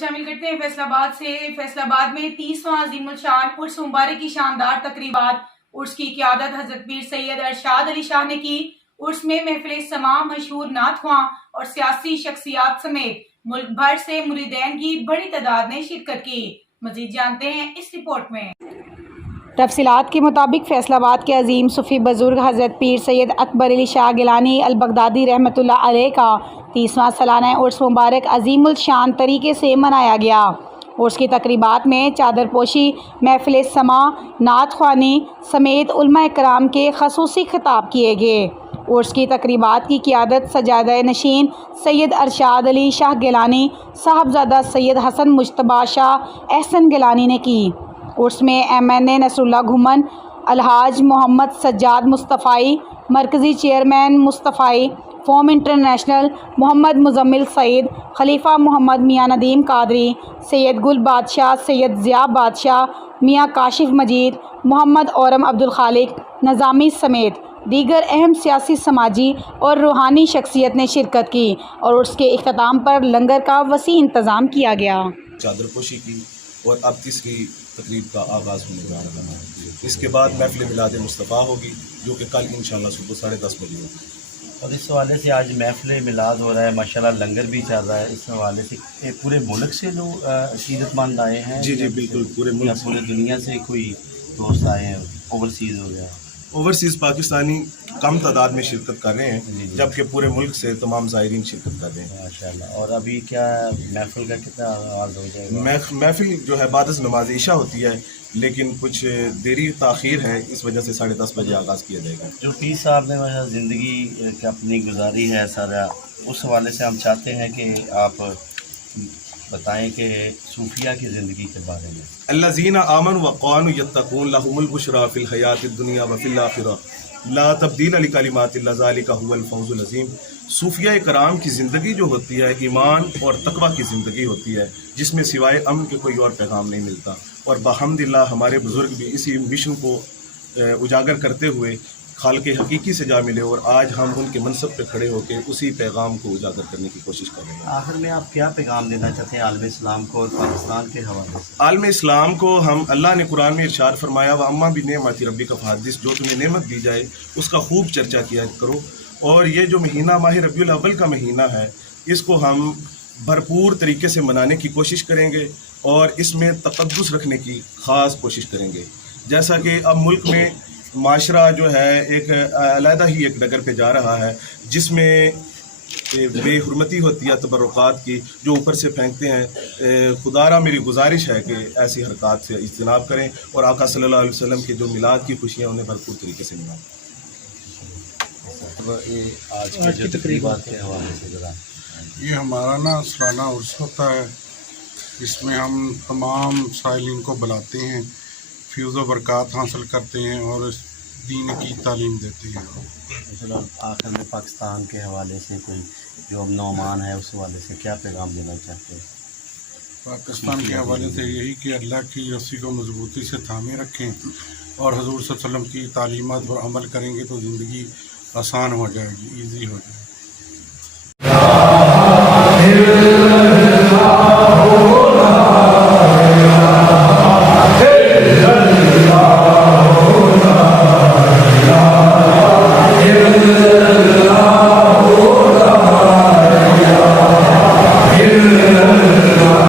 शामिल करते हैं फैसलाबाद से। फैसलाबाद में 30वां अजीमुल शान उर्स मुबारक की शानदार तकरीबात उर्स की क़ियादत हज़रत पीर सैयद अरशाद अली शाह ने की। उर्स में महफिल समा, मशहूर नात ख्वां और सियासी शख्सियात समेत मुल्क भर से मुरीदैन की बड़ी तादाद ने शिरकत की। मजीद जानते हैं इस रिपोर्ट में। तफसीलात के मुताबिक फैसलाबाद के अजीम सूफ़ी बुज़ुर्ग हज़रत पीर सैयद अकबर अली शाह गिलानी अल बगदादी रहमतुल्लाह अलैह का 30वां सालाना उर्स मुबारक अजीमुल शान तरीके से मनाया गया। उर्स की तकरीबात में चादर पोशी, महफिल समा, नात ख्वानी समेत उलमा इकराम के खसूसी खिताब किए गए। उर्स की तकरीबात की क़ियादत सजादा नशीन सैयद अरशाद अली शाह गिलानी साहबजादा सैयद हसन मुश्तबा शाह एहसन गिलानी ने की। उर्स में MNA नसरुल्लाह घुमन, अलहाज मोहम्मद सज्जाद मुस्तफ़ाई, मरकज़ी चेयरमैन मुस्तफ़ाई, फ़ोम इंटरनेशनल मोहम्मद मुज़म्मिल सईद, खलीफा मोहम्मद मियाँ नदीम कादरी, सैयद गुल बादशाह, सैयद ज़िया बादशाह, मियाँ काशिफ मजीद, मोहम्मद औरम अब्दुल खालिक नज़ामी समेत दीगर अहम सियासी, समाजी और रूहानी शख्सियत ने शिरकत की और उसके इख्तिताम पर लंगर का वसी इंतज़ाम किया गया। चादरपोशी की और अब तीसरी तकरीब का आगाज़ होने जा रहा है। इसके बाद महफिल मिलाद मुस्तफ़ा होगी जो कि कल इंशाअल्लाह सुबह 10:30 बजे होगी। और इस हवाले से आज महफिल मिलाद हो रहा है, माशाल्लाह लंगर भी चल रहा है। इस हवाले से पूरे मुल्क से जो अकीदतमंद आए हैं? जी बिल्कुल, पूरे मुल्क, पूरे दुनिया से कोई दोस्त आए हैं? ओवरसीज़ हो गया? ओवरसीज़ पाकिस्तानी कम तादाद में शिरकत कर रहे हैं, जबकि पूरे मुल्क से तमाम ज़ायरीन शिरकत कर रहे हैं माशाल्लाह। और अभी क्या महफिल का कितना आगाज़ हो जाएगा? महफिल जो है बाद नमाज इशा होती है, लेकिन कुछ देरी ताख़ीर है, इस वजह से 10:30 बजे आगाज़ किया जाएगा। जो पीर साहब ने ज़िंदगी अपनी गुजारी है सारा, उस हवाले से हम चाहते हैं कि आप बताएं कि सूफिया की ज़िंदगी के बारे में। अल्लज़ीना आमनु व क़ानू यत्तक़ून लहुमुल बुशरा फ़िल हयातिद दुनिया व फ़िल आखिरह ला तब्दील लिकलिमातिल्लाह ज़ालिका हुवल फ़ौज़ुल अज़ीम। सूफिया कराम की ज़िंदगी जो होती है ईमान और तक़वा की ज़िंदगी होती है, जिसमें सिवाय अमन के कोई और पैगाम नहीं मिलता। और बहम्दिल्लाह हमारे बुज़ुर्ग भी इसी मिशन को उजागर करते हुए खालिक़ हकीकी से जा मिले और आज हम उनके मनसब पे खड़े होकर उसी पैगाम को उजागर करने की कोशिश कर रहे हैं। आखिर में आप क्या पैगाम देना चाहते हैं आलम इस्लाम को और पाकिस्तान के हवाले से? आलम इस्लाम को हम, अल्लाह ने कुरान में इरशाद फरमाया व अम्मा भी नेमत रब्बी का फ़हदिस, जो तुम्हें नेमत दी जाए उसका खूब चर्चा किया करो। और ये जो महीना माह रबीउल अव्वल का महीना है, इसको हम भरपूर तरीके से मनाने की कोशिश करेंगे और इसमें तक़द्दुस रखने की ख़ास कोशिश करेंगे। जैसा कि अब मुल्क में माशरा जो है एक अलहदा ही एक डगर पे जा रहा है, जिसमें बेहुरमती होती है तबर्रुकात की, जो ऊपर से फेंकते हैं। खुदारा मेरी गुजारिश है कि ऐसी हरकत से इज्तनाब करें और आका सल्लल्लाहु अलैहि वसल्लम की जो मिलाद की खुशियाँ उन्हें भरपूर तरीके से मनाएं। आज की तकरीबात के हवाले से ज़रा। ये हमारा ना सालाना उर्स होता है, इसमें हम तमाम साइलिन को बुलाते हैं, फ्यूज़ व बरक़ात हासिल करते हैं और दीन की तालीम देते हैं। चलो आखिर में पाकिस्तान के हवाले से कोई जो अमन अमान है उस हवाले से क्या पैगाम देना चाहते हैं? पाकिस्तान के हवाले से यही कि अल्लाह की रस्सी को मजबूती से थामे रखें और हुज़ूर सल्लल्लाहु अलैहि वसल्लम की तालीमात पर अमल करेंगे तो ज़िंदगी आसान हो जाएगी, ईजी हो जाएगी।